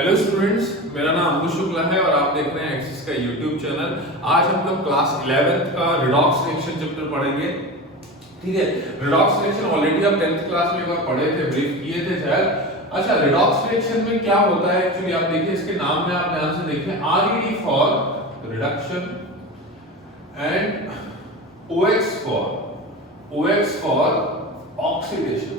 Hello students, मेरा नाम अंकुश शुक्ला है और आप देख रहे हैं एक्सिस का यूट्यूब चैनल। आज हम लोग क्लास 11th का रिडॉक्स रिएक्शन चैप्टर पढ़ेंगे। ठीक है, रिडॉक्स रिएक्शन ऑलरेडी आप 10th क्लास में एक बार पढ़े थे, ब्रीफ किए थे शायद। अच्छा, रिडॉक्स रिएक्शन में क्या होता है एक्चुअली आप देखिए, इसके नाम में आप ध्यान से देखिए, RED for reduction and OX for oxidation.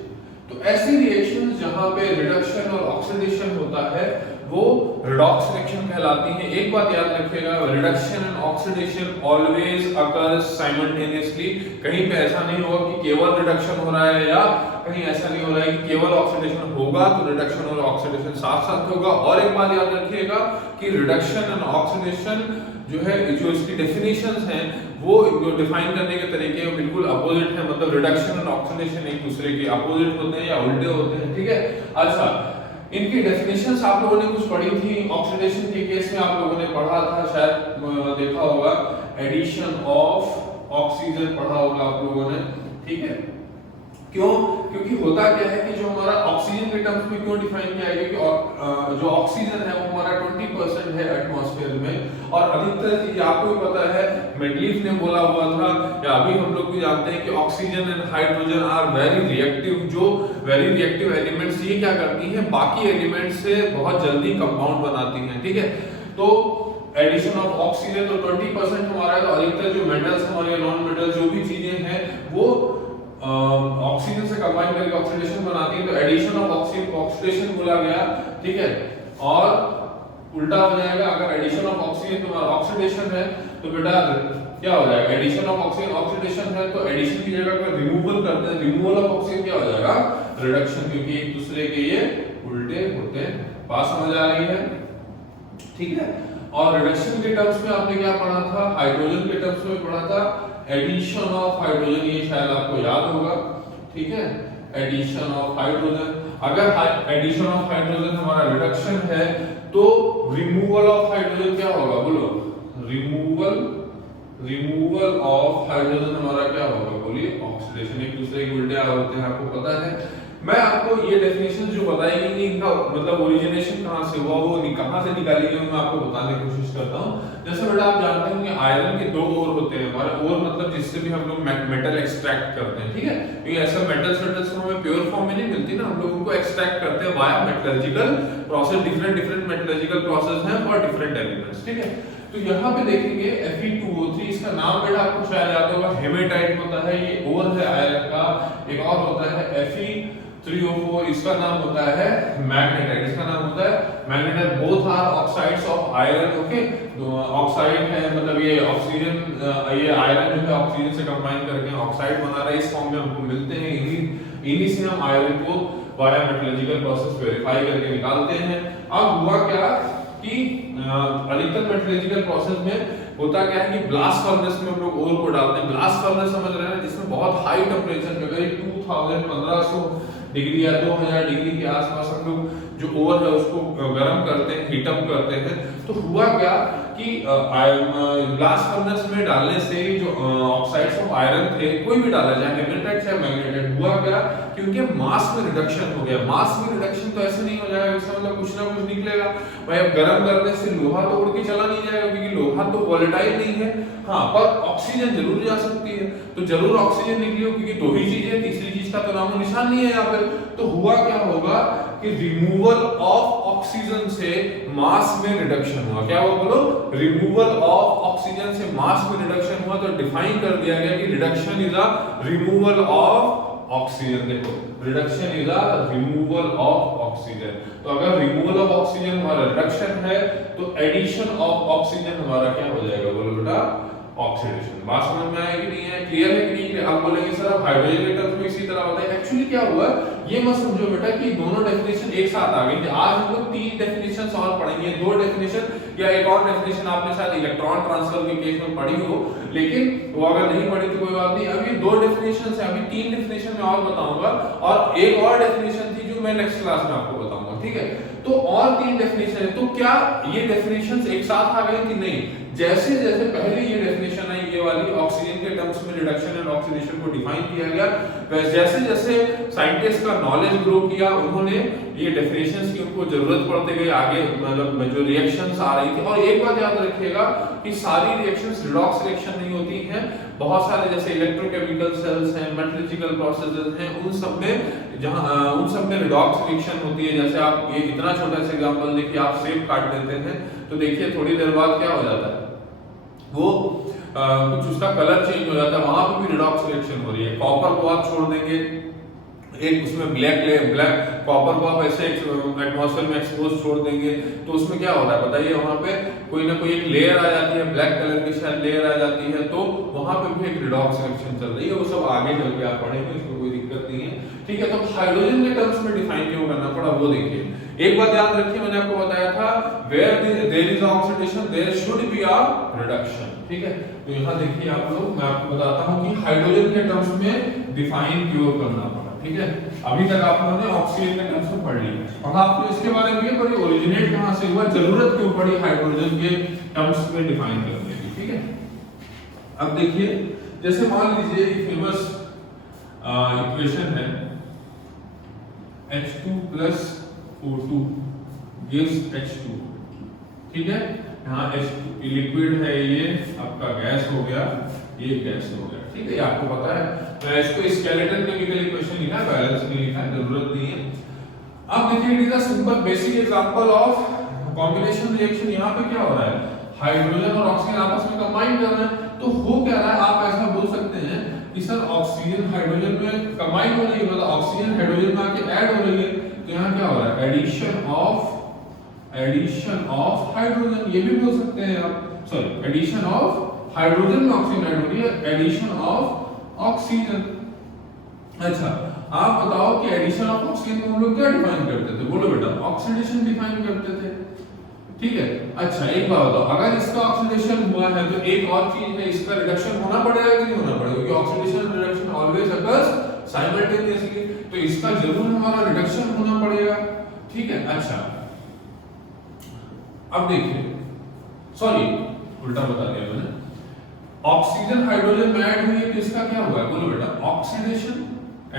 तो ऐसी रिएक्शंस जहां पे रिडक्शन और ऑक्सीडेशन होता है वो रिडॉक्स रिएक्शन कहलाती हैं। एक बात याद रखिएगा, reduction and oxidation always occurs simultaneously. कहीं पे ऐसा नहीं होगा कि केवल रिडक्शन हो रहा है या कहीं ऐसा नहीं हो रहा है कि केवल ऑक्सीडेशन होगा तो रिडक्शन और ऑक्सीडेशन साथ साथ होगा। और एक बात याद रखिएगा कि रिडक्शन एंड ऑक्सीडेशन जो है, जो इसकी डेफिनेशंस हैं वो डिफाइन करने के तरीके बिल्कुल अपोजिट है। मतलब रिडक्शन और ऑक्सीडेशन एक दूसरे के अपोजिट होते हैं या उल्टे होते हैं। ठीक है, अच्छा इनकी डेफिनेशंस आप लोगों ने कुछ पढ़ी थी। ऑक्सीडेशन के केस में आप लोगों ने पढ़ा था, शायद देखा होगा, एडिशन ऑफ ऑक्सीजन पढ़ा होगा आप लोगों ने। ठीक है, क्यों? क्योंकि होता क्या है कि जो हमारा ऑक्सीजन के टर्म्स में क्यों डिफाइन किया गया कि जो ऑक्सीजन है वो हमारा 20% है एटमॉस्फेयर में। और अधिकतर चीज आपको भी पता है, मेंडलीफ ने बोला हुआ था या अभी हम लोग भी जानते हैं कि oxygen and hydrogen are very reactive. जो वेरी रिएक्टिव एलिमेंट्स ये क्या करती हैं, बाकी एलिमेंट्स से बहुत जल्दी कंपाउंड बनाती हैं। ठीक है, तो एडिशन ऑफ ऑक्सीजन तो 20% हमारा है, तो अधिकतर जो मेटल्स हमारे नॉन मेटल जो भी चीजें हैं वो ऑक्सीजन से कंबाइन करके ऑक्सीडेशन बनाती है। तो एडिशन ऑफ ऑक्सीडेशन बोला गया। ठीक है, और उल्टा हो जाएगा, अगर एडिशन ऑफ ऑक्सीजन तुम्हारा ऑक्सीडेशन है तो बेटा क्या हो जाएगा, एडिशन ऑफ ऑक्सीजन ऑक्सीडेशन है तो एडिशन की जगह पर रिमूवल करते हैं, रिमूवल ऑफ ऑक्सीजन क्या हो जाएगा, रिडक्शन, क्योंकि एक दूसरे के ये उल्टे होते हैं। बात समझ आ रही है? ठीक है, और रिडक्शन के टर्म्स में आपने क्या पढ़ा था, हाइड्रोजन के टर्म्स में पढ़ा था एडिशन ऑफ हाइड्रोजन, ये शायद आपको याद होगा। ठीक है, एडिशन ऑफ हाइड्रोजन, अगर एडिशन ऑफ हाइड्रोजन हमारा रिडक्शन है तो रिमूवल ऑफ हाइड्रोजन क्या होगा, बोलो, रिमूवल ऑफ हाइड्रोजन हमारा क्या होगा, बोलिए, ऑक्सीडेशन। एक दूसरे के उल्टे होते हैं, आपको पता है। मैं आपको ये डेफिनेशन जो बताई गई इनका मतलब ओरिजिनेशन कहां से हुआ, वो कहां से निकाली गई, मैं आपको बताने की कोशिश करता हूं। जैसे बेटा आप जानते हैं कि आयरन के दो ओर होते हैं हमारे, ओर मतलब जिससे भी हम लोग मेटल एक्सट्रैक्ट करते हैं। ठीक है, क्योंकि ऐसा मेटल्स हमें प्योर फॉर्म में नहीं मिलती ना, हम लोग उनको एक्सट्रैक्ट करते हैं via metallurgical process. Different metallurgical process हैं फॉर डिफरेंट एलिमेंट्स। ठीक है, तो यहाँ पे देखेंगे Fe2O3, इसका नाम बेटा आपको शायद याद होगा, हेमेटाइट होता है, ये ओर है आयरन का। एक और होता है Fe3O4, इसका नाम होता है मैग्नेटाइट, इसका नाम होता है magnetite. Both are oxides of iron. Okay, oxide है, मतलब ये ऑक्सीजन, ये आयरन जो है ऑक्सीजन से कंबाइन करके ऑक्साइड बना रहा है, इस फॉर्म में हमको मिलते हैं। इन्हीं से हम आयरन को वाया मेटलर्जिकल प्रोसेस प्यूरिफाई करके निकालते हैं। अब हुआ क्या कि अधिकतर मेटलर्जिकल प्रोसेस में होता क्या है कि ब्लास्ट फर्नेस में हम लोग ओर को डालते हैं। ब्लास्ट फर्नेस समझ रहे हैं, जिसमें बहुत हाई टेम्परेचर पे, करीब 1500 डिग्री या 2000 डिग्री के आसपास हम लोग जो ओर है उसको गर्म करते हैं, हीट अप करते हैं। तो हुआ क्या कि ब्लास्ट फर्नेस में डालने से जो ऑक्साइड्स ऑफ आयरन थे, कोई भी डाला जाए, हेमेटाइट चाहे मैग्नेटाइट, हुआ क्या कि उनके मास में रिडक्शन हो गया। मास में रिडक्शन तो ऐसे नहीं हो जाएगा, इसका मतलब कुछ ना कुछ निकलेगा भाई। अब गर्म करने से लोहा तो उड़ के चला नहीं जाएगा, क्योंकि लोहा तो वोलेटाइल नहीं है। हाँ, पर ऑक्सीजन जरूर जा सकती है, तो जरूर ऑक्सीजन निकली हो, क्योंकि दो ही चीजें, तीसरी चीज का तो नामो निशान नहीं है यहाँ पे। तो हुआ क्या होगा कि रिमूवल ऑफ ऑक्सीजन से मास में रिडक्शन हुआ। क्या हुआ, बोलो, रिमूवल ऑफ ऑक्सीजन से मास में रिडक्शन हुआ। तो डिफाइन कर दिया गया कि reduction is a removal of oxygen. देखो, reduction is a removal of oxygen. तो अगर रिमूवल ऑफ ऑक्सीजन हमारा रिडक्शन है तो एडिशन ऑफ ऑक्सीजन हमारा क्या हो जाएगा, बोलो बेटा, ऑक्सीडेशन। बात समझ में आया कि नहीं है, क्लियर है कि नहीं? आप बोलेंगे सर अब हाइड्रोजन के टर्म्स में इसी तरह होता है। एक्चुअली क्या हुआ, ये मत समझो बेटा कि दोनों डेफिनेशन एक साथ आ गई। आज हम लोग 3 डेफिनेशंस और पढ़ेंगे, 2 डेफिनेशन या एक और डेफिनेशन आपने शायद इलेक्ट्रॉन ट्रांसफर के केस में पढ़ी हो, लेकिन वो अगर नहीं पढ़ी तो कोई बात नहीं। अभी 2 डेफिनेशंस है, अभी 3 डेफिनेशन में और बताऊंगा। और एक और डेफिनेशन थी जो मैं नेक्स्ट क्लास में आपको बताऊंगा, ठीक है। तो और 3 डेफिनेशन है, तो क्या ये डेफिनेशंस एक साथ आ गए कि नहीं? जैसे जैसे पहले ये डेफिनेशन आई ये वाली ऑक्सीजन के टर्म्स में रिडक्शन एंड ऑक्सीडेशन को डिफाइन किया गया, वैसे जैसे जैसे साइंटिस्ट का नॉलेज ग्रो किया उन्होंने ये डेफिनेशंस की उनको जरूरत पड़ते गई आगे, मतलब जो रिएक्शंस आ रही थी। और एक बात याद रखिएगा कि सारी रिएक्शंस रिडॉक्स रिएक्शन नहीं होती हैं, बहुत सारे जैसे इलेक्ट्रोकेमिकल सेल्स हैं, मेटलर्जिकल प्रोसेसेस हैं, उन सब में रिडॉक्स रिएक्शन होती है। जैसे आप ये इतना छोटा सा एग्जांपल देखिए, आप सेब काट देते हैं तो देखिए थोड़ी देर बाद क्या हो जाता है, वो कुछ उसका कलर चेंज हो जाता है, वहां पे भी रिडॉक्स रिएक्शन हो रही है। कॉपर को आप छोड़ देंगे, एक उसमें ब्लैक कॉपर को आप ऐसे एटमॉस्फेयर में एक्सपोज छोड़ देंगे तो उसमें क्या हो रहा है बताइए, वहां पे कोई ना कोई एक लेयर आ जाती है, ब्लैक कलर की शायद लेयर आ जाती है, तो वहां पे भी एक रिडॉक्स रिएक्शन चल रही है। वो सब आगे चल के आप पढ़ेंगे, इसमें कोई दिक्कत नहीं है, ठीक है। तो हाइड्रोजन के टर्म्स में डिफाइन क्यों करना पड़ा वो देखिए। एक बात याद रखिए, मैंने आपको बताया था where there is oxidation there should be a reduction, ठीक है। तो यहां देखिए आप लोग, मैं आपको बताता हूं कि हाइड्रोजन के टर्म्स में डिफाइन क्यों करना पड़ा, ठीक है। अभी तक आप लोगों ने ऑक्सीजन के टर्म्स में पढ़ लिया और आपको इसके बारे में भी पढ़ी ओरिजिनेट कहां से हुआ, जरूरत क्यों पड़ी हाइड्रोजन के टर्म्स में डिफाइन करने की, ठीक है। अब देखिए जैसे मान लीजिए एक फेमस इक्वेशन है H2+O2 gives H2, ठीक है। यहाँ H2 लिक्विड है, ये आपका गैस हो गया, ये गैस हो गया, ठीक है, ये आपको पता है। मैं इसको स्केलेटन केमिकल इक्वेशन लिखा है, बैलेंस नहीं लिखा है, जरूरत नहीं है। अब देखिए it is a simple basic example of combination reaction. यहाँ पे क्या हो रहा है, हाइड्रोजन और ऑक्सीजन आपस में कंबाइन कर रहे हैं, तो हो क्या रहा है, आप ऐसा बोल सकते हैं कि सर ऑक्सीजन हाइड्रोजन में कंबाइन हो रही है, मतलब ऑक्सीजन हाइड्रोजन में आके ऐड हो रही है, तो यहाँ क्या हो रहा है, एडिशन ऑफ हाइड्रोजन, ये भी बोल सकते हैं आप, सॉरी एडिशन ऑफ हाइड्रोजन में ऑक्सीजन ऐड हो रही है, एडिशन ऑफ ऑक्सीजन। अच्छा आप बताओ कि एडिशन ऑफ ऑक्सीजन को हम लोग क्या डिफाइन करते थे, बोलो बेटा, ऑक्सीडेशन डिफाइन करते थे, ठीक है। अच्छा एक बात बताओ, अगर इसका ऑक्सीडेशन हुआ है तो एक और चीज है, इसका रिडक्शन होना पड़ेगा कि नहीं होना पड़ेगा, क्योंकि ऑक्सीडेशन और रिडक्शन ऑलवेज अकर्स साइमल्टेनियसली, तो इसका जरूर हमारा रिडक्शन होना पड़ेगा, ठीक है। अच्छा अब देखिए, सॉरी उल्टा बता दिया मैंने, ऑक्सीजन हाइड्रोजन में ऐड हुई है तो इसका क्या हुआ है, बोलो बेटा, ऑक्सीडेशन।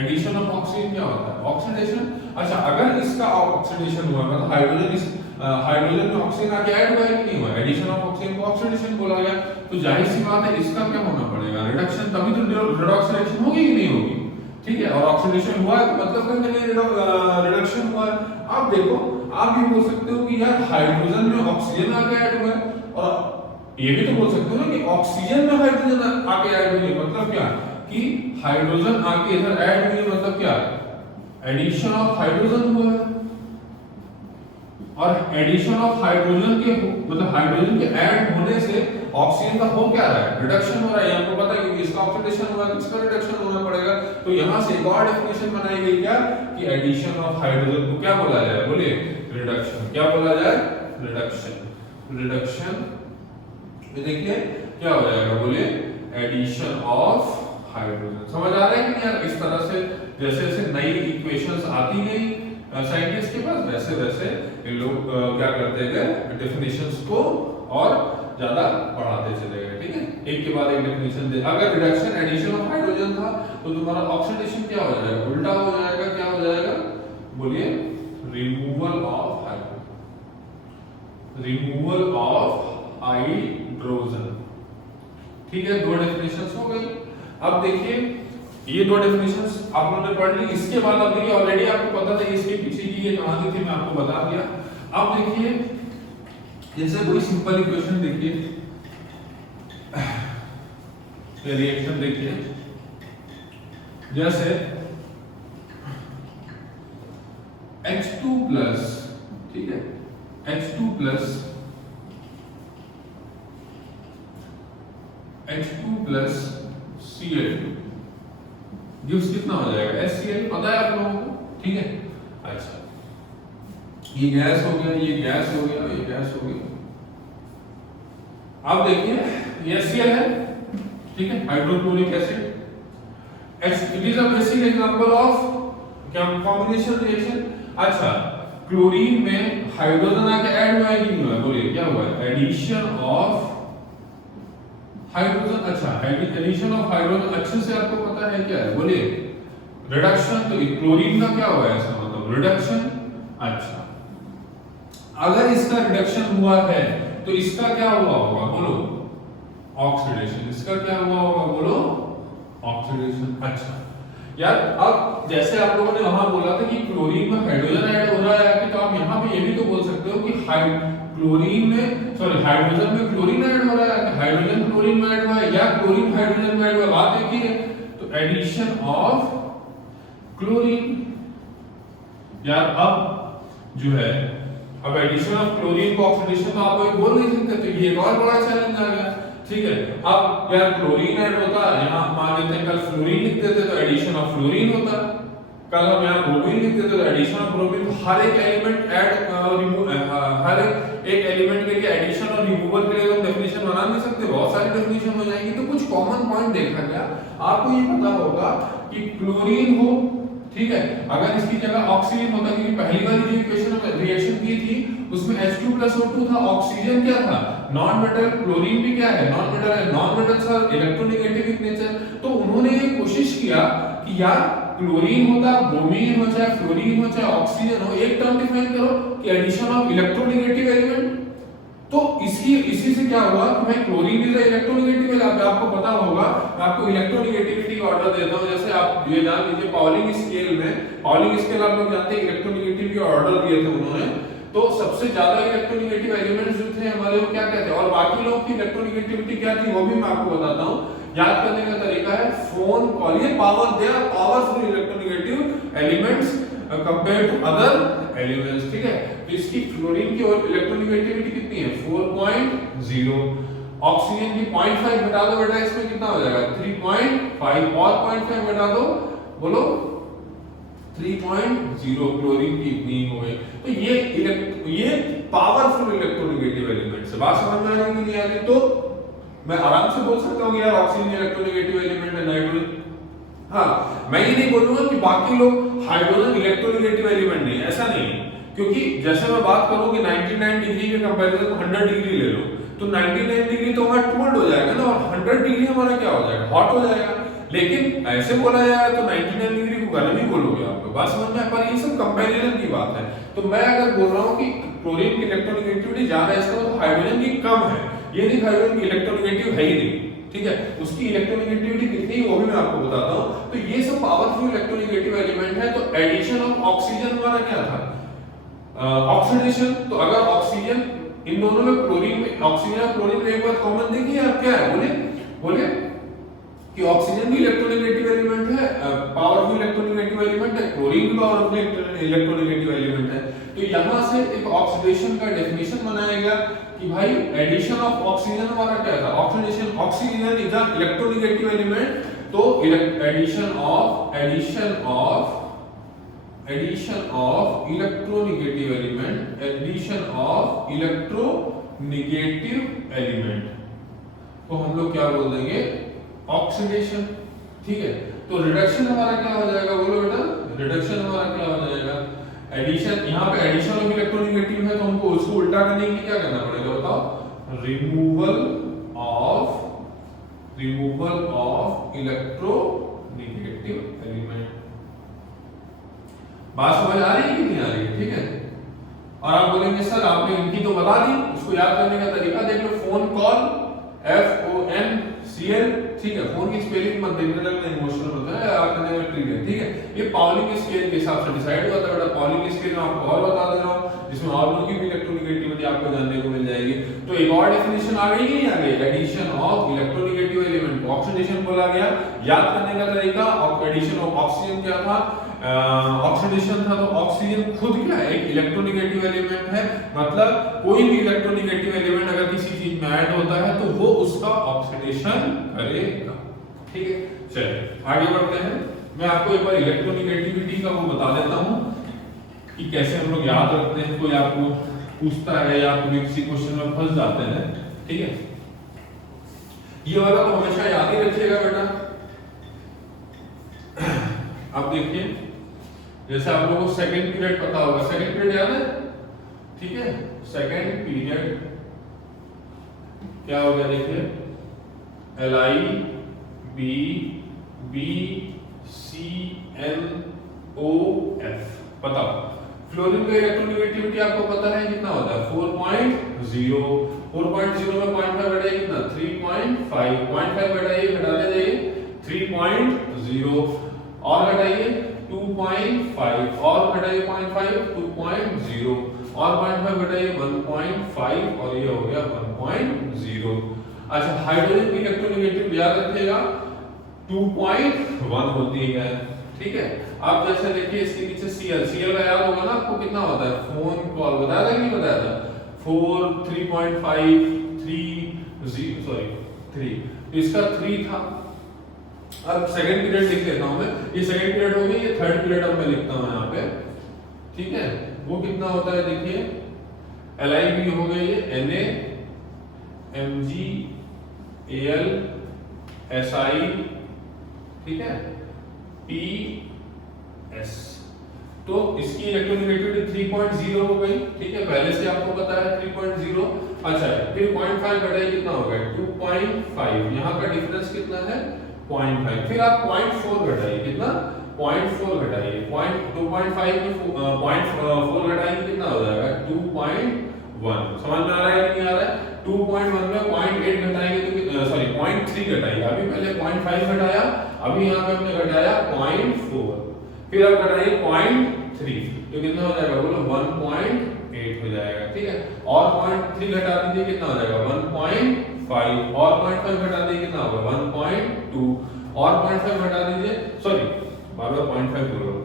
एडिशन ऑफ ऑक्सीजन क्या होता है, ऑक्सीडेशन। अच्छा अगर इसका ऑक्सीडेशन हुआ मतलब हाइड्रोजन में ऑक्सीजन आके ऐड हुआ है कि नहीं हुआ, एडिशन ऑफ ऑक्सीजन को ऑक्सीडेशन बोला गया, तो जाहिर सी बात है इसका क्या होना पड़ेगा, रिडक्शन, तभी तो रिडॉक्स रिएक्शन होगी कि नहीं होगी, ठीक है। और ऑक्सीडेशन हुआ है तो मतलब कहीं रिडक्शन हुआ है। अब देखो आप ये बोल सकते हो कि यार हाइड्रोजन में ऑक्सीजन आके ऐड हुआ है, और ये भी तो बोल सकते हो ना कि ऑक्सीजन में हाइड्रोजन आके ऐड हुई है, मतलब क्या कि हाइड्रोजन आके इधर ऐड हुई है, मतलब क्या, एडिशन ऑफ हाइड्रोजन हुआ है। और एडिशन ऑफ हाइड्रोजन के मतलब हाइड्रोजन के ऐड होने से ऑक्सीजन का हो क्या रहा है, रिडक्शन हो रहा है, आपको पता है क्योंकि इसका ऑक्सीडेशन हुआ है तो इसका रिडक्शन होना पड़ेगा। तो यहां से एक और डेफिनेशन बनाई गई क्या कि एडिशन ऑफ हाइड्रोजन को क्या बोला जाए, बोलिए रिडक्शन, क्या बोला जाए, रिडक्शन। ये देखिए क्या हो जाएगा, बोलिए एडिशन ऑफ हाइड्रोजन। समझ आ रहा है कि नहीं यार, इस तरह से जैसे जैसे नई इक्वेशंस आती गई साइंटिस्ट के पास, वैसे वैसे इन लोग क्या करते गए, डेफिनेशंस को और ज्यादा बढ़ाते चले गए, ठीक है। एक के बाद एक डेफिनेशन दे, अगर रिडक्शन एडिशन ऑफ हाइड्रोजन था तो तुम्हारा ऑक्सीडेशन क्या हो जाएगा, उल्टा हो जाएगा, क्या हो जाएगा, बोलिए रिमूवल ऑफ हाइड्रोजन, ठीक है। दो डेफिनेशंस हो गई। अब देखिए ये दो डेफिनेशंस आप लोगों ने पढ़ ली, इसके बाद अब देखिए ऑलरेडी आपको पता था इसके पीछे की ये कहानी थी, मैं आपको बता दिया। अब देखिए जैसे कोई सिंपल इक्वेशन देखिए, ये रिएक्शन देखिए, जैसे H2+, ठीक है, H2+ Cl2 गिव्स कितना हो जाएगा, HCl, पता है आप लोगों को, ठीक है। अच्छा ये गैस हो गया, ये गैस हो गया, ये गैस हो गया। अब देखिए ये HCl है, ठीक है, hydrochloric acid. It is a basic example of क्या कॉम्बिनेशन रिएक्शन। अच्छा, क्लोरीन में हाइड्रोजन आके ऐड हुआ है कि नहीं हुआ है? बोलिए क्या हुआ है? Addition of hydrogen. अच्छा, एडिशन ऑफ हाइड्रोजन अच्छे से आपको पता है क्या है? बोलिए रिडक्शन। तो क्लोरीन का क्या हुआ है ऐसा मतलब रिडक्शन। अच्छा, अगर इसका रिडक्शन हुआ है तो इसका क्या हुआ होगा? बोलो ऑक्सीडेशन। इसका क्या हुआ होगा? बोलो ऑक्सीडेशन। अच्छा यार, अब जैसे आप लोगों ने वहां बोला था कि क्लोरीन में हाइड्रोजन ऐड हो रहा है, तो आप यहाँ पे ये भी तो बोल सकते हो कि क्लोरीन में हाइड्रोजन में क्लोरीन ऐड हो रहा है, हाइड्रोजन क्लोरीन में ऐड हुआ है या क्लोरीन हाइड्रोजन में ऐड हुआ है। बात एक ही है। तो एडिशन ऑफ क्लोरीन। यार अब जो है, अब एडिशन ऑफ क्लोरीन को ऑक्सीडेशन तो आप लोग बोल नहीं सकते, तो ये एक और बड़ा चैलेंज आ गया। ठीक है, अब यार क्लोरीन ऐड होता, यहाँ मान लेते हैं कल फ्लोरीन लिख देते तो एडिशन ऑफ फ्लोरीन होता, कल हम यहाँ ब्रोमीन लिख देते तो एडिशन ऑफ ब्रोमीन। तो हर एक एलिमेंट हर एक एलिमेंट के लिए एडिशन और रिमूवल के लिए हम डेफिनेशन बना नहीं सकते, बहुत सारी डेफिनेशन हो जाएंगी। तो कुछ कॉमन पॉइंट देखा गया, आपको ये पता होगा कि क्लोरीन हो, ठीक है, अगर इसकी जगह ऑक्सीजन होता, क्योंकि पहली वाली जो इक्वेशन में रिएक्शन की थी उसमें H2+O2 था, ऑक्सीजन क्या था? Non metal. क्लोरीन भी क्या है? नॉन मेटल है। नॉन मेटल का इलेक्ट्रोनेगेटिव नेचर। तो उन्होंने ये कोशिश किया कि यार क्लोरीन होता, ब्रोमीन हो, चाहे फ्लोरीन हो, चाहे ऑक्सीजन हो, एक टर्म डिफाइन करो कि एडिशन ऑफ इलेक्ट्रोनेगेटिव एलिमेंट। तो इसी से क्या हुआ कि भाई क्लोरीन इज इलेक्ट्रोनेगेटिव एलिमेंट। आपको पता होगा, मैं आपको इलेक्ट्रोनेगेटिविटी का ऑर्डर देता हूं। जैसे आप ये जान लीजिए पॉलिंग स्केल में, पॉलिंग स्केल आप लोग जानते हैं इलेक्ट्रोनेगेटिव के ऑर्डर दिए थे उन्होंने। तो सबसे ज्यादा इलेक्ट्रोनेगेटिव एलिमेंट्स जो थे हमारे वो क्या कहते हैं, और बाकी लोग की इलेक्ट्रोनेगेटिविटी क्या थी वो भी मैं आपको बताता हूं। याद करने का तरीका है फोन कॉल, ये power, they are powerful electronegative elements compare to other elements. ठीक है, तो इसकी फ्लोरीन की और इलेक्ट्रोनेगेटिविटी कितनी है? 4.0। ऑक्सीजन की 0.5 घटा दो बेटा, इसमें कितना हो जाएगा? 3.5 और 0.5 घटा दो, बोलो 3.0। क्लोरीन की इतनी हो गई। तो ये पावरफुल इलेक्ट्रोनेगेटिव एलिमेंट्स है। बात समझ में आ रही है कि नहीं आ रही? तो मैं आराम से बोल सकता हूँ यार ऑक्सीजन इलेक्ट्रोनेगेटिव एलिमेंट है, नाइट्रोजन। हाँ, मैं ये नहीं बोलूंगा कि बाकी लोग हाइड्रोजन इलेक्ट्रोनेगेटिव एलिमेंट नहीं है, ऐसा नहीं है। क्योंकि जैसे मैं बात करूं कि 99 डिग्री के कंपैरिजन 100 डिग्री ले लो, तो 99 डिग्री तो हमारा कोल्ड हो जाएगा ना, और 100 डिग्री हमारा क्या हो जाएगा? हॉट हो जाएगा। लेकिन ऐसे बोला जाए तो 99 डिग्री को गर्म ही बोलोगे आप लोग। बात समझ में? पर ये सब कंपैरिजन की बात है। तो मैं अगर बोल रहा हूँ कि क्लोरीन की इलेक्ट्रोनेगेटिविटी ज्यादा है, इसका मतलब हाइड्रोजन की कम है, ये नहीं हाइड्रोजन की इलेक्ट्रोनेगेटिव है ही नहीं। ठीक है, उसकी इलेक्ट्रोनेगेटिविटी कितनी है वो भी मैं आपको बताता हूं। तो ये सब पावरफुल इलेक्ट्रोनेगेटिव एलिमेंट है। तो एडिशन ऑफ ऑक्सीजन हमारा क्या था? ऑक्सीडेशन। तो अगर ऑक्सीजन, इन दोनों में क्लोरीन में, ऑक्सीजन और क्लोरीन में एक बात कॉमन देखिए आप क्या है? बोले कि ऑक्सीजन भी इलेक्ट्रोनेगेटिव एलिमेंट है, पावरफुल इलेक्ट्रोनेगेटिव एलिमेंट है, क्लोरीन भी पावरफुल इलेक्ट्रोनेगेटिव एलिमेंट है। तो यहां से एक ऑक्सीडेशन का डेफिनेशन बनाया गया कि भाई एडिशन ऑफ ऑक्सीजन हमारा क्या था? Oxidation. Oxygen is a electronegative element. तो addition of electronegative element, addition of electronegative element को हम लोग क्या बोल देंगे? ऑक्सीडेशन। ठीक है, तो रिडक्शन हमारा क्या हो जाएगा? बोलो बेटा, रिडक्शन हमारा क्या हो जाएगा? एडिशन। यहाँ पे एडिशन ऑफ इलेक्ट्रोनेगेटिव है तो हमको उसको उल्टा करने के लिए क्या करना पड़ेगा? बताओ, रिमूवल ऑफ इलेक्ट्रोनेगेटिव एलिमेंट। बात समझ आ रही है कि नहीं आ रही है? ठीक है, और आप बोलेंगे सर आपने इनकी तो बता दी, उसको याद करने का तरीका देख लो। Phone call, FONCL। ठीक है, फोन की स्पेलिंग मत देखने लगना, इमोशनल होता है, याद करने में ट्रिक है। ठीक है, ये पाउलिंग स्केल के हिसाब से डिसाइड होता है बेटा। पाउलिंग स्केल में आपको और बता दे रहा हूं, जिसमें ऑर्गन की भी इलेक्ट्रोनेगेटिविटी आपको जानने को मिल जाएगी। तो एक और डेफिनेशन आ गई कि नहीं आ गई? Addition of electronegative element, oxidation बोला गया। याद करने का तरीका, एडिशन ऑफ ऑक्सीजन क्या था? ऑक्सीडेशन था। तो ऑक्सीजन खुद क्या है? एक इलेक्ट्रोनेगेटिव एलिमेंट है। मतलब कोई भी इलेक्ट्रोनेगेटिव एलिमेंट अगर किसी चीज में ऐड होता है तो वो उसका ऑक्सीडेशन करेगा। ठीक है, चलिए आगे बढ़ते हैं। मैं आपको एक बार इलेक्ट्रोनेगेटिविटी का वो बता देता हूं कि कैसे हम लोग याद रखते हैं। कोई आपको पूछता है या आप किसी क्वेश्चन में फंस जाते हैं, ठीक है, ये वाला तो हमेशा याद ही रखिएगा बेटा। अब देखिए जैसे आप लोगों को सेकंड पीरियड पता होगा, सेकंड पीरियड याद है, ठीक है, सेकंड पीरियड क्या हो गया देखिए, LiBBCNOF। बताओ फ्लोरीन का इलेक्ट्रोनेगेटिविटी आपको पता है कितना होता है, 4.0। 4.0 में 0.5 घटाइए कितना, 3.5। 0.5 घटाइए, घटाते जाइए 3.0, और घटाइए 2.5, और घटाइए 0.5 2.0, और 0.5 घटाइए 1.5, और ये हो गया 1.0। अच्छा हाइड्रोजन की इलेक्ट्रोनेगेटिविटी याद रखिएगा 2.1 होती है, ठीक है। अब जैसे देखिए इसके नीचे Cl का याद होगा ना आपको, कितना होता है, फोन कॉल बताया था कि नहीं बताया था, 4 3.5 3, तो इसका 3 था। अब सेकंड पीरियड लिख लेता हूं मैं, ये सेकंड पीरियड हो गई, ये थर्ड पीरियड अब मैं लिखता हूं यहाँ पे, ठीक है। वो कितना होता है देखिए, LiB हो गई है Na Mg Al Si, ठीक है, PS। तो इसकी इलेक्ट्रोनेगेटिविटी 3.0 हो गई, ठीक है, पहले से आपको पता है 3.0। अच्छा फिर 0.5 घटाइए कितना हो गया 2.5, यहाँ का डिफरेंस कितना है 0.5। फिर आप 0.4 घटाइए, कितना 0.4 घटाइए, 2.5 में 0.4 घटाएंगे कितना हो जाएगा 2.1। समझ में आ रहा है कि नहीं आ रहा है, 2.1 में 0.8 घटाएंगे तो सॉरी 0.3 घटाइए, अभी पहले 0.5 घटाया, अभी यहाँ पे हमने घटाया 0.4, फिर अब घटाइए 0.3, तो कितना हो जाएगा बोलो 1.8 हो जाएगा, ठीक है। और 0.3 घटा दीजिए कितना हो जाएगा 1.5, और 0.5 घटा दीजिए कितना होगा 1.2, और 0.5 घटा दीजिए, सॉरी बार बार 0.5 बोल रहा हूँ,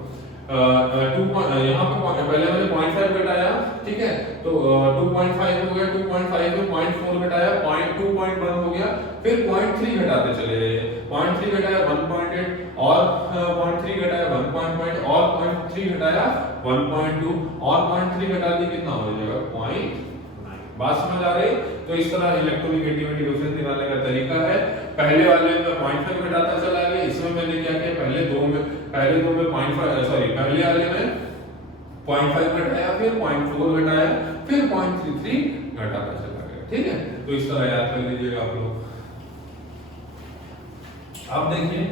यहाँ पे पहले मैंने 0.5 घटाया, ठीक है, तो 2.5 हो गया, 2.5 में 0.4 घटाया 2.1 हो गया, फिर 0.3 घटाते चले गए, 0.3 घटाया 1.8, और 0.3 घटाया 1.5, और 0.3 घटाया 1.2, और 0.3 घटा दी कितना हो जाएगा 0.9। बात समझ आ रही, तो इस तरह इलेक्ट्रोनेगेटिविटी डिफरेंस निकालने का तरीका है। पहले वाले में 0.5 घटाता चला गया, इसमें मैंने क्या किया, पहले दो में 0.5 सॉरी पहले वाले में 0.5 घटाया, फिर 0.4 घटाया, फिर 0.33 घटाता चला गया, ठीक है। तो इस तरह याद कर लीजिएगा आप लोग। अब देखिए,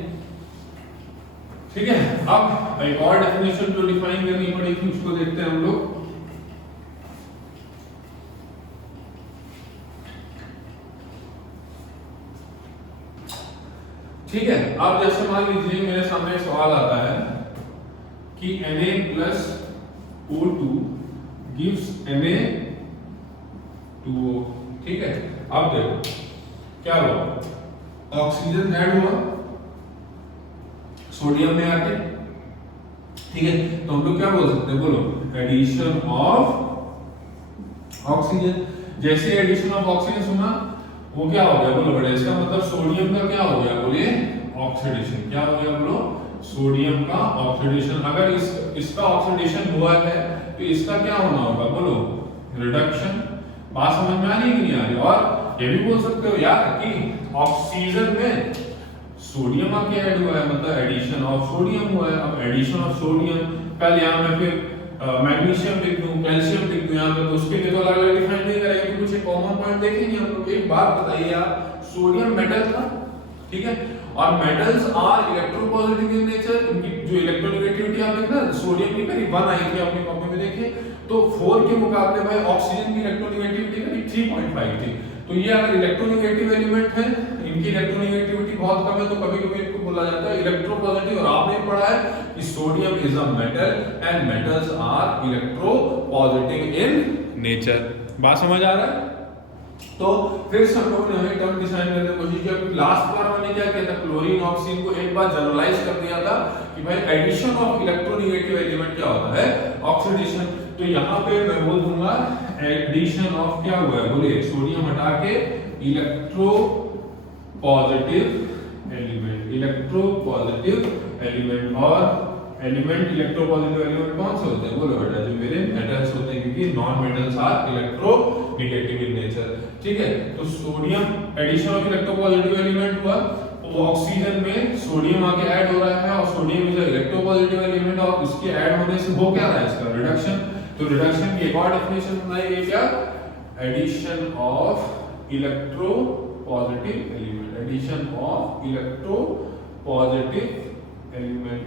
ठीक है, अब एक और डेफिनेशन जो डिफाइन करनी पड़ेगी उसको देखते हैं हम लोग। ठीक है, अब जैसे मान लीजिए मेरे सामने सवाल आता है कि Na plus O2 gives Na2O, ठीक है। अब देखो क्या हुआ, ऑक्सीजन ऐड हुआ सोडियम में आके, ठीक है, तो हम लोग क्या बोल सकते हैं, बोलो एडिशन ऑफ ऑक्सीजन। जैसे एडिशन ऑफ ऑक्सीजन सुना वो क्या हो गया, बोलो बेटा, इसका मतलब सोडियम का क्या हो गया, बोलिए ऑक्सीडेशन। क्या हो गया बोलो, सोडियम का ऑक्सीडेशन। अगर इसका ऑक्सीडेशन हुआ है तो इसका क्या होना होगा, बोलो रिडक्शन। बात समझ में आ रही है कि नहीं आ रही। और ये भी बोल सकते हो यार कि ऑक्सीजन में सोडियम आके ऐड हुआ है, मतलब एडिशन ऑफ सोडियम हुआ है। अब एडिशन ऑफ सोडियम कल यहाँ में फिर मैग्नीशियम लिख दूं, कैल्शियम लिख दूं यहाँ पे, तो उसके लिए तो अलग अलग डिफाइन नहीं करेंगे, तो कुछ कॉमन पॉइंट देखेंगे हम लोग। एक बात बताइए आप, सोडियम मेटल था, ठीक है, और metals are electropositive in nature. उनकी जो इलेक्ट्रोनेगेटिविटी आप देखना, सोडियम की करीब 1 आई थी अपनी कॉपी में देखिए, तो 4 के मुकाबले भाई ऑक्सीजन की इलेक्ट्रोनेगेटिविटी करीब 3.5 थी। तो ये अगर इलेक्ट्रोनेगेटिव एलिमेंट है, इनकी इलेक्ट्रोनेगेटिविटी बहुत कम है, तो कभी-कभी इनको बोला जाता है इलेक्ट्रोपॉजिटिव। और आपने पढ़ा है कि sodium is a metal and metals are electropositive in nature. बात समझ आ रहा है। तो फिर से हम लोगों ने हमें टर्म डिजाइन करने की कोशिश किया। लास्ट बार मैंने क्या किया था, क्लोरीन ऑक्सीजन को एक बार जनरलाइज कर दिया था कि भाई एडिशन ऑफ इलेक्ट्रोनेगेटिव एलिमेंट क्या होता है, ऑक्सीडेशन। तो यहाँ पे मैं बोल दूंगा एडिशन ऑफ क्या हुआ है, बोलिए सोडियम हटा के electro positive element, electropositive element. और एलिमेंट इलेक्ट्रोपॉजिटिव एलिमेंट कौन से होते हैं, बोलो बेटा, जो मेरे मेटल्स होते हैं, क्योंकि non metals are electronegative in nature, ठीक है। तो sodium addition of electropositive element हुआ, तो ऑक्सीजन में सोडियम आके ऐड हो रहा है और सोडियम इज इलेक्ट्रोपॉजिटिव एलिमेंट और उसके ऐड होने से हो क्या रहा है इसका रिडक्शन। तो रिडक्शन की एक और डेफिनेशन बनाई है क्या, addition of electropositive element, addition of electropositive element.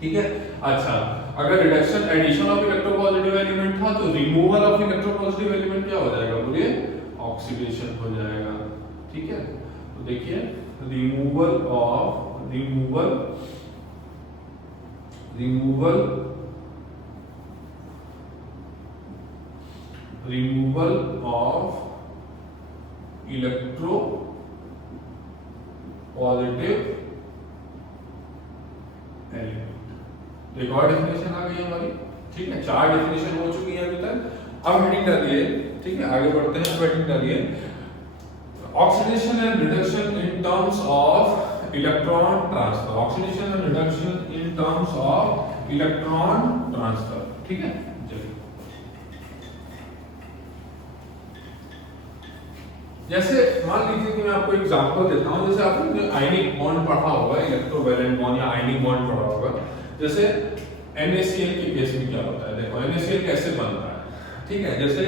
ठीक है। अच्छा, अगर reduction addition of electropositive element था तो रिमूवल ऑफ इलेक्ट्रोपॉजिटिव एलिमेंट क्या हो जाएगा, बोलिए ऑक्सीडेशन हो जाएगा। ठीक है, तो देखिए removal of electro positive element. एक और डेफिनेशन आ गई हमारी। ठीक है, 4 डेफिनेशन हो चुकी है अभी तक। अब हेडिंग डालिए। ठीक है, आगे बढ़ते हैं। हेडिंग डालिए oxidation and reduction in terms of electron transfer. Oxidation and reduction in terms of electron transfer. ठीक है, चलिए। जैसे मान लीजिए कि मैं आपको एग्जांपल देता हूं, जैसे आपने आयनिक बॉन्ड पढ़ा होगा, इलेक्ट्रोवैलेंट बॉन्ड या आयनिक बॉन्ड पढ़ा होगा। जैसे NaCl के केस में क्या होता है, देखो NaCl कैसे बनता है। ठीक है, जैसे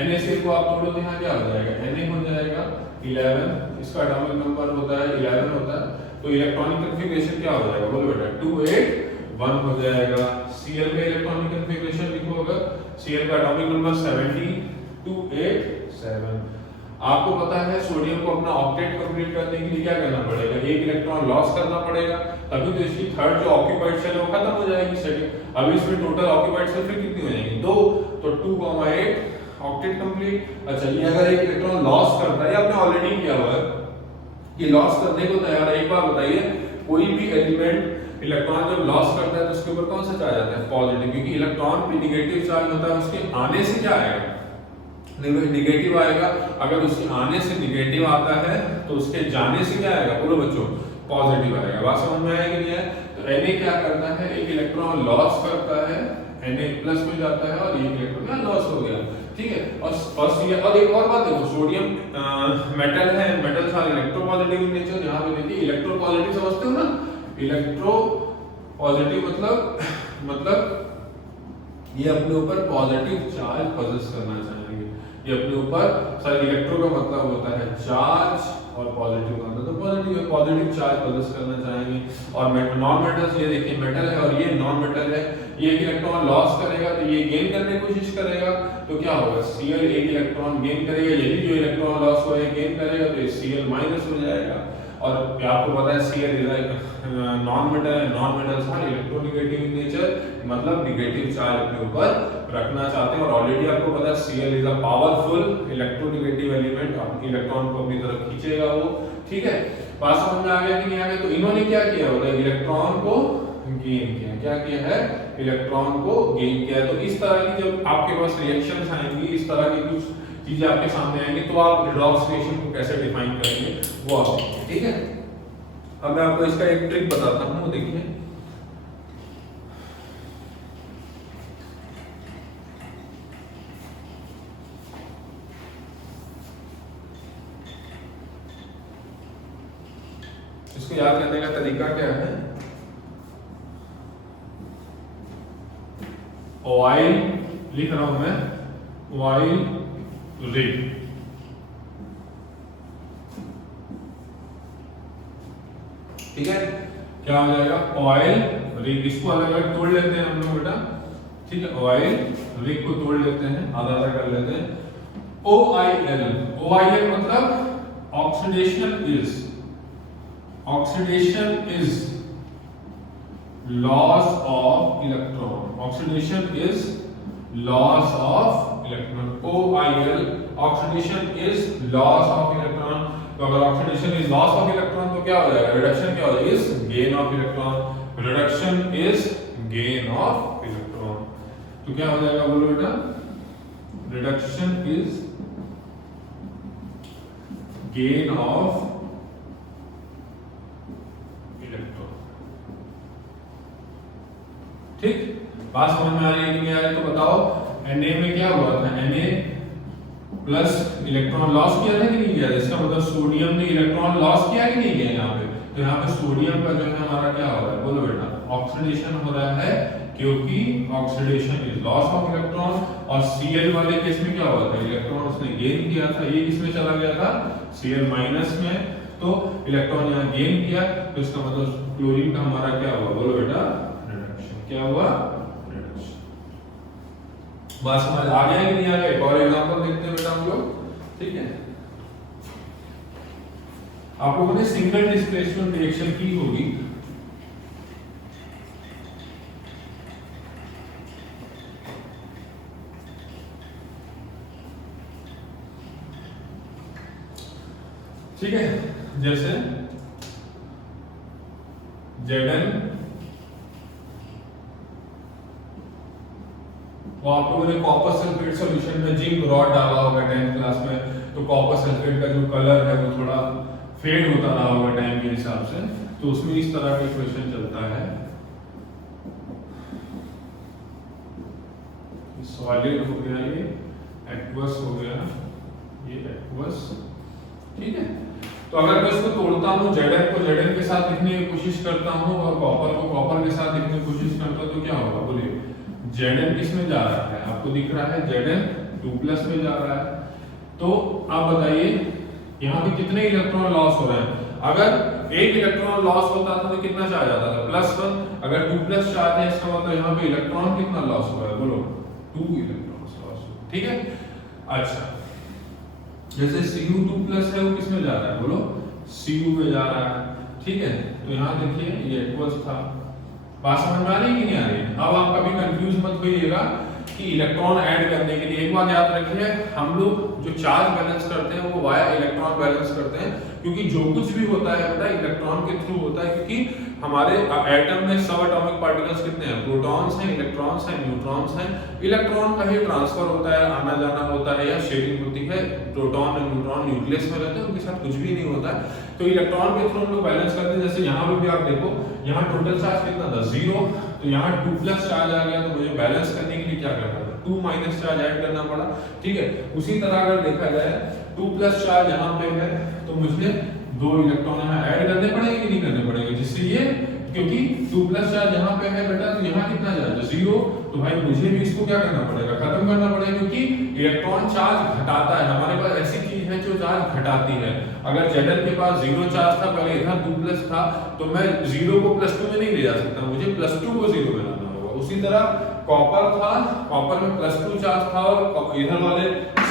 NaCl को आप तोड़ो तो यहाँ क्या हो जाएगा, Na हो जाएगा 11, इसका एटॉमिक नंबर होता है 11 होता है, तो इलेक्ट्रॉनिक कॉन्फ़िगरेशन क्या हो जाएगा, बोलो बेटा 281 हो जाएगा। Cl का इलेक्ट्रॉनिक कॉन्फ़िगरेशन लिखो, अगर Cl का एटॉमिक नंबर 7287। आपको पता है सोडियम को अपना ऑक्टेट कंप्लीट करने के लिए क्या करना पड़ेगा, एक इलेक्ट्रॉन लॉस करना पड़ेगा, तभी तो इसकी थर्ड जो ऑक्यूपाइड सेल है वो खत्म हो जाएगी सेकंड। अब इसमें टोटल ऑक्यूपाइड सेल फिर कितनी हो जाएगी, 2, तो 2,8 ऑक्टेट कंप्लीट। अच्छा, ये अगर एक इलेक्ट्रॉन लॉस करता है, आपने ऑलरेडी किया हुआ है कि लॉस करने को तैयार है। एक बार बताइए, कोई भी एलिमेंट इलेक्ट्रॉन जब लॉस करता है तो उसके ऊपर कौन सा चार्ज आता है, पॉजिटिव, क्योंकि इलेक्ट्रॉन पे नेगेटिव चार्ज होता है, उसके आने से क्या आएगा, नेगेटिव आएगा। अगर उसके आने से नेगेटिव आता है तो उसके जाने से क्या आएगा, बोलो बच्चों, पॉजिटिव आएगा। बात समझ में आएगी नहीं है। तो Na क्या करता है, एक इलेक्ट्रॉन लॉस करता है, Na प्लस में जाता है और एक इलेक्ट्रॉन क्या लॉस हो गया। ठीक है, और फर्स्ट ये, और एक और बात देखो, सोडियम मेटल है, मेटल सारे इलेक्ट्रोपॉजिटिव इन नेचर। यहाँ पे देखिए इलेक्ट्रोपॉजिटिव समझते हो ना, इलेक्ट्रोपॉजिटिव मतलब ये अपने ऊपर पॉजिटिव चार्ज पॉजेस करना चाहेंगे। ये अपने ऊपर, सर इलेक्ट्रो का मतलब होता है चार्ज और पॉजिटिव का मतलब पॉजिटिव चार्ज पॉजेस करना चाहेंगे। और नॉन मेटल्स, ये देखिए मेटल है और ये नॉन मेटल है, ये एक इलेक्ट्रॉन लॉस करेगा तो ये गेन करने की कोशिश करेगा, तो क्या होगा, Cl एक इलेक्ट्रॉन गेन करेगा, यदि जो इलेक्ट्रॉन लॉस हो रहा है गेन करेगा तो Cl माइनस हो जाएगा। और आपको पता है Cl नॉन मेटल है, नॉन मेटल सारे इलेक्ट्रोनेगेटिव इन नेचर, मतलब नेगेटिव चार्ज अपने ऊपर रखना चाहते हैं। और ऑलरेडी आपको पता है Cl is a powerful electronegative element, अपने इलेक्ट्रॉन को अपनी तरफ खींचेगा वो। ठीक है, बात समझ में आ गया कि नहीं आ गया। तो इन्होंने क्या किया होगा, इलेक्ट्रॉन को गेन किया। क्या किया है, इलेक्ट्रॉन को गेन किया। तो इस तरह की जब आपके पास रिएक्शंस आएंगी, इस तरह की कुछ चीजें आपके सामने आएंगी, तो आप रिडॉक्स रिएक्शन को कैसे डिफाइन करेंगे वो आप देखिए। ठीक है, अब मैं आपको इसका एक ट्रिक बताता हूं, देखिए। इसको याद करने का तरीका क्या है, ऑयल लिख रहा हूं मैं, ऑयल रिग। ठीक है, क्या हो जाएगा, ऑयल रिग। इसको अलग अलग तोड़ लेते हैं हम लोग बेटा। ठीक है, ऑयल रिग को तोड़ लेते हैं, आधा आधा कर लेते हैं। OIL, OIL मतलब oxidation is loss of electron, oxidation is loss of electron. OIL oxidation is loss of electron. तो अगर oxidation is loss of electron तो क्या हो जाएगा, रिडक्शन क्या हो जाएगा, is gain of electron. Reduction is gain of electron, तो क्या हो जाएगा, बोलो बेटा, reduction is gain of electron. ठीक, बात समझ में आ रही है कि नहीं आ रही, तो बताओ Na में क्या हुआ था, Na प्लस इलेक्ट्रॉन लॉस किया था कि नहीं किया था, इसका मतलब सोडियम ने इलेक्ट्रॉन लॉस किया कि नहीं किया यहाँ पे। तो यहाँ पे सोडियम का जो है हमारा क्या हो रहा है, बोलो बेटा, ऑक्सीडेशन हो रहा है, क्योंकि oxidation is loss of electron. और Cl वाले केस में क्या हुआ था, इलेक्ट्रॉन उसने गेन किया था, ये किसमें चला गया था, Cl माइनस में, तो इलेक्ट्रॉन यहाँ गेन किया, तो इसका मतलब क्लोरीन का हमारा क्या हुआ, बोलो बेटा, रिडक्शन। क्या हुआ, रिडक्शन। बात समझ आ गया कि नहीं आ गया। एक और एग्जांपल देखते हैं बेटा हम लोग, ठीक है। आप लोगों ने सिंगल डिस्प्लेसमेंट रिएक्शन की होगी, ठीक है, जैसे Zn, वो आप लोगों ने कॉपर सल्फेट सॉल्यूशन में जिंक रॉड डाला होगा 10th क्लास में, तो कॉपर सल्फेट का जो कलर है वो थोड़ा फेड होता रहा होगा टाइम के हिसाब से, तो उसमें इस तरह का क्वेश्चन चलता है, सॉलिड हो गया, ये एक्वस हो गया, ये एक्वस, ठीक है। तो अगर मैं इसको तोड़ता हूँ, Zn को Zn के साथ लिखने की कोशिश करता हूँ और कॉपर को कॉपर के साथ लिखने की कोशिश करता हूँ, तो क्या होगा, बोलिए। Zn किस में जा रहा है, आपको दिख रहा है Zn 2+ में जा रहा है, तो आप बताइए यहाँ पे कितने इलेक्ट्रॉन लॉस हो रहे हैं। अगर एक इलेक्ट्रॉन लॉस होता था तो कितना चार्ज आता था, +1। अगर 2+ चार्ज है, इसका मतलब यहाँ पे इलेक्ट्रॉन कितना लॉस हो रहा है, बोलो, 2 इलेक्ट्रॉन लॉस, ठीक है। अच्छा, जैसे Cu2+ है, वो किस में जा रहा है, बोलो, Cu में जा रहा है, ठीक है। तो यहाँ देखिए ये एक्वस था, बात समझ में आ रही है कि नहीं आ रही है। अब आप कभी कंफ्यूज मत होइएगा कि इलेक्ट्रॉन ऐड करने के लिए, एक बात याद रखिए, हम लोग जो चार्ज बैलेंस करते हैं वो वाया इलेक्ट्रॉन बैलेंस करते हैं, क्योंकि जो कुछ भी होता है बेटा इलेक्ट्रॉन के थ्रू होता है, क्योंकि हमारे एटम में सब एटॉमिक पार्टिकल्स कितने हैं, प्रोटॉन्स हैं, इलेक्ट्रॉन्स हैं, न्यूट्रॉन्स हैं। इलेक्ट्रॉन का ही ट्रांसफर होता है, आना जाना होता है या शेयरिंग होती है। प्रोटॉन और न्यूट्रॉन न्यूक्लियस में रहते हैं, उनके साथ कुछ भी नहीं होता है, तो इलेक्ट्रॉन के थ्रू हम लोग बैलेंस करते हैं। जैसे यहाँ पे भी आप देखो, यहाँ टोटल चार्ज कितना था, 0, तो यहाँ 2+ चार्ज आ गया, तो मुझे बैलेंस करने के लिए क्या करना था, 2- चार्ज ऐड करना पड़ा, ठीक है। उसी तरह अगर देखा जाए 2+ चार्ज यहाँ पे है, तो मुझे 2 इलेक्ट्रॉन यहाँ ऐड करने पड़ेंगे कि नहीं करने पड़ेंगे, जिससे ये, क्योंकि 2+ चार्ज यहाँ पे है बेटा, तो यहाँ कितना चार्ज है, 0, तो भाई मुझे भी इसको क्या करना पड़ेगा, खत्म करना पड़ेगा, क्योंकि इलेक्ट्रॉन चार्ज घटाता है। हमारे पास ऐसी चीज है जो चार्ज घटाती है। अगर Zn के पास 0 चार्ज था, पहले इधर 2+ था, तो मैं 0 को +2 में नहीं ले जा सकता, मुझे +2 को 0 में लाना होगा। उसी तरह कॉपर था, कॉपर में +2 चार्ज था, और इधर वाले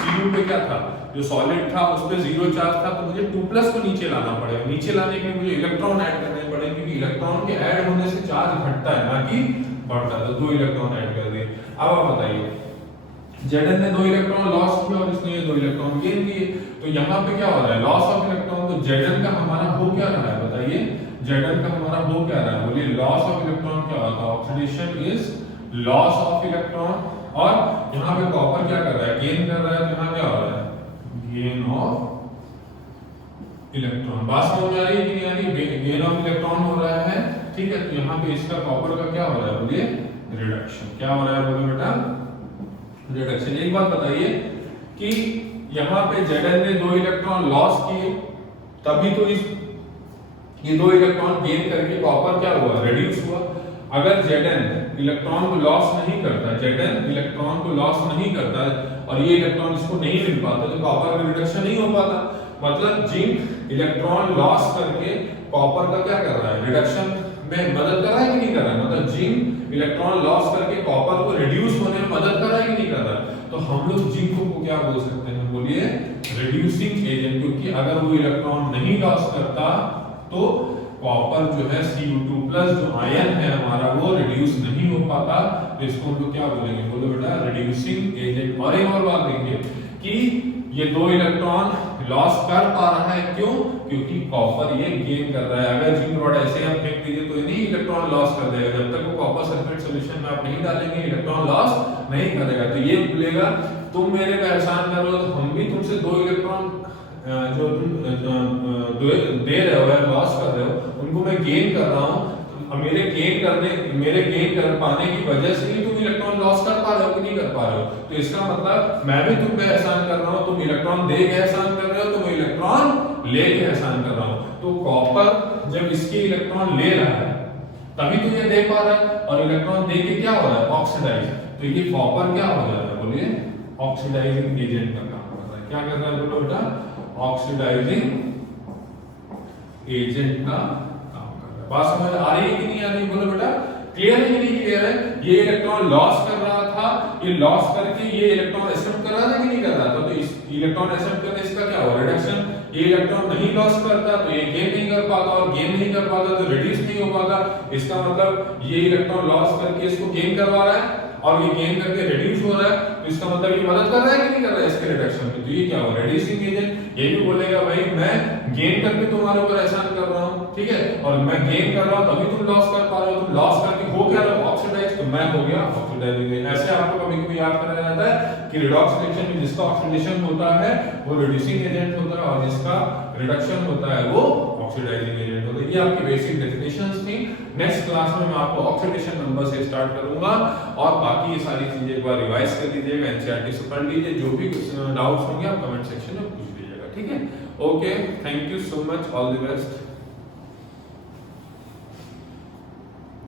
Cu पे क्या था, जो सॉलिड था उस पे 0 चार्ज था, तो मुझे 2+ को नीचे लाना पड़ेगा। नीचे लाने के लिए मुझे इलेक्ट्रॉन ऐड करने पड़ेंगे, क्योंकि इलेक्ट्रॉन के ऐड होने से चार्ज घटता है ना कि बढ़ता है। तो 2 इलेक्ट्रॉन ऐड कर दिए। अब आप बताइए, Zn ने 2 इलेक्ट्रॉन लॉस किया और इसने 2 इलेक्ट्रॉन गेन किए, तो यहाँ पे क्या हो रहा है, लॉस ऑफ इलेक्ट्रॉन। तो Zn का हमारा हो क्या रहा है, बताइए, Zn का हमारा हो क्या रहा है, बोलिए। लॉस ऑफ इलेक्ट्रॉन क्या होता है, oxidation is loss of electron. और यहाँ पे कॉपर क्या कर रहा है, गेन कर रहा है, तो यहाँ क्या हो रहा है, गेन ऑफ इलेक्ट्रॉन। बात समझ में आ रही है कि नहीं आ रही, गेन ऑफ इलेक्ट्रॉन हो रहा है, ठीक है। तो यहाँ पे इसका कॉपर का क्या हो रहा है, बोलिए, रिडक्शन। क्या हो रहा है, बोलिए बेटा, रिडक्शन। एक बात बताइए कि यहाँ पे Zn ने 2 इलेक्ट्रॉन लॉस किए, तभी तो ये 2 इलेक्ट्रॉन गेन करके कॉपर क्या हुआ, रिड्यूस हुआ। अगर Zn इलेक्ट्रॉन को लॉस नहीं करता, Zn इलेक्ट्रॉन को लॉस नहीं करता और ये इलेक्ट्रॉन इसको नहीं मिल पाता, तो कॉपर का रिडक्शन नहीं हो पाता। मतलब जिंक इलेक्ट्रॉन लॉस करके कॉपर का क्या कर रहा है, रिडक्शन में मदद कर रहा है कि नहीं कर रहा है। मतलब जिंक इलेक्ट्रॉन लॉस करके कॉपर को रिड्यूस होने में मदद कर रहा है कि नहीं कर रहा है। तो हम लोग जिंक को क्या बोल सकते हैं, बोलिए, रिड्यूसिंग एजेंट, क्योंकि अगर वो इलेक्ट्रॉन नहीं लॉस करता तो कॉपर जो है Cu2+ जो आयन है हमारा, वो रिड्यूस नहीं हो पाता। तो इसको हम लोग क्या बोलेंगे, बोलो बेटा, रिड्यूसिंग एजेंट। और एक और बात देखिए कि ये 2 इलेक्ट्रॉन लॉस कर पा रहा है, क्यों, क्योंकि कॉपर ये गेन कर रहा है। अगर जिंक रॉड ऐसे आप फेंक दीजिए तो ये नहीं इलेक्ट्रॉन लॉस कर देगा, जब तक वो कॉपर सल्फेट सॉल्यूशन में आप नहीं डालेंगे इलेक्ट्रॉन लॉस नहीं करेगा। तो ये बोलेगा तुम मेरे पे एहसान कर रहे हो, तो हम भी तुमसे 2 इलेक्ट्रॉन जो तुम दे रहे हो या लॉस कर रहे हो, उनको मैं गेन कर रहा हूँ। मेरे गेन कर पाने की वजह से ही तुम इलेक्ट्रॉन लॉस कर पा रहे हो कि नहीं कर पा रहे हो। तो इसका मतलब मैं भी तुम पे एहसान कर रहा हूँ, तुम इलेक्ट्रॉन दे के एहसान कर रहे हो, तुम इलेक्ट्रॉन ले के एहसान कर रहा हूँ। तो कॉपर जब इसकी इलेक्ट्रॉन ले रहा है तभी तो ये दे पा रहा है, और इलेक्ट्रॉन दे के क्या हो रहा है, ऑक्सीडाइज। तो ये कॉपर क्या हो जा रहा है, बोलिए ऑक्सीडाइजिंग एजेंट का काम कर रहा है। क्या कर रहा है बोलो बेटा, ऑक्सीडाइजिंग एजेंट का काम कर रहा है। बात समझ आ रही है कि नहीं आ रही, बोलो बेटा क्लियर है कि नहीं क्लियर है। ये इलेक्ट्रॉन लॉस कर रहा था, ये लॉस करके ये इलेक्ट्रॉन एक्सेप्ट कर रहा था कि नहीं कर रहा था। तो इस इलेक्ट्रॉन एक्सेप्ट करने इसका क्या हुआ, रिडक्शन। ये इलेक्ट्रॉन नहीं लॉस करता तो ये गेन नहीं कर पाता, और गेन नहीं कर पाता तो रिड्यूस नहीं हो पाता। इसका मतलब ये इलेक्ट्रॉन लॉस करके इसको गेन करवा रहा है, और ये गेन करके रिड्यूस हो रहा है। तो इसका मतलब ये मदद कर रहा है कि नहीं कर रहा है इसके रिडक्शन में। तो ये क्या हुआ, रिड्यूसिंग एजेंट। ये भी बोलेगा भाई मैं गेन करके तुम्हारे ऊपर एहसान कर रहा हूँ, ठीक है, और मैं गेन कर रहा हूँ तभी तुम लॉस कर पा रहे हो। तुम लॉस करके हो क्या रहे हो, ऑक्सीडाइज, तो मैं हो गया ऑक्सीडाइजिंग एजेंट। ऐसे आपको कभी कभी याद कराया जाता है कि रिडॉक्स रिएक्शन में जिसका ऑक्सीडेशन होता है वो रिड्यूसिंग एजेंट होता है, और जिसका रिडक्शन होता है वो ऑक्सीडाइजिंग एजेंट होता है। ये आपकी बेसिक डेफिनेशंस थी। नेक्स्ट क्लास में मैं आपको ऑक्सीडेशन नंबर से स्टार्ट करूंगा, और बाकी ये सारी चीजें एक बार रिवाइज कर लीजिएगा, एनसीईआरटी से पढ़ लीजिए। जो भी कुछ डाउट्स होंगे आप कमेंट सेक्शन में पूछ लीजिएगा, ठीक है। Okay, thank you so much, all the best.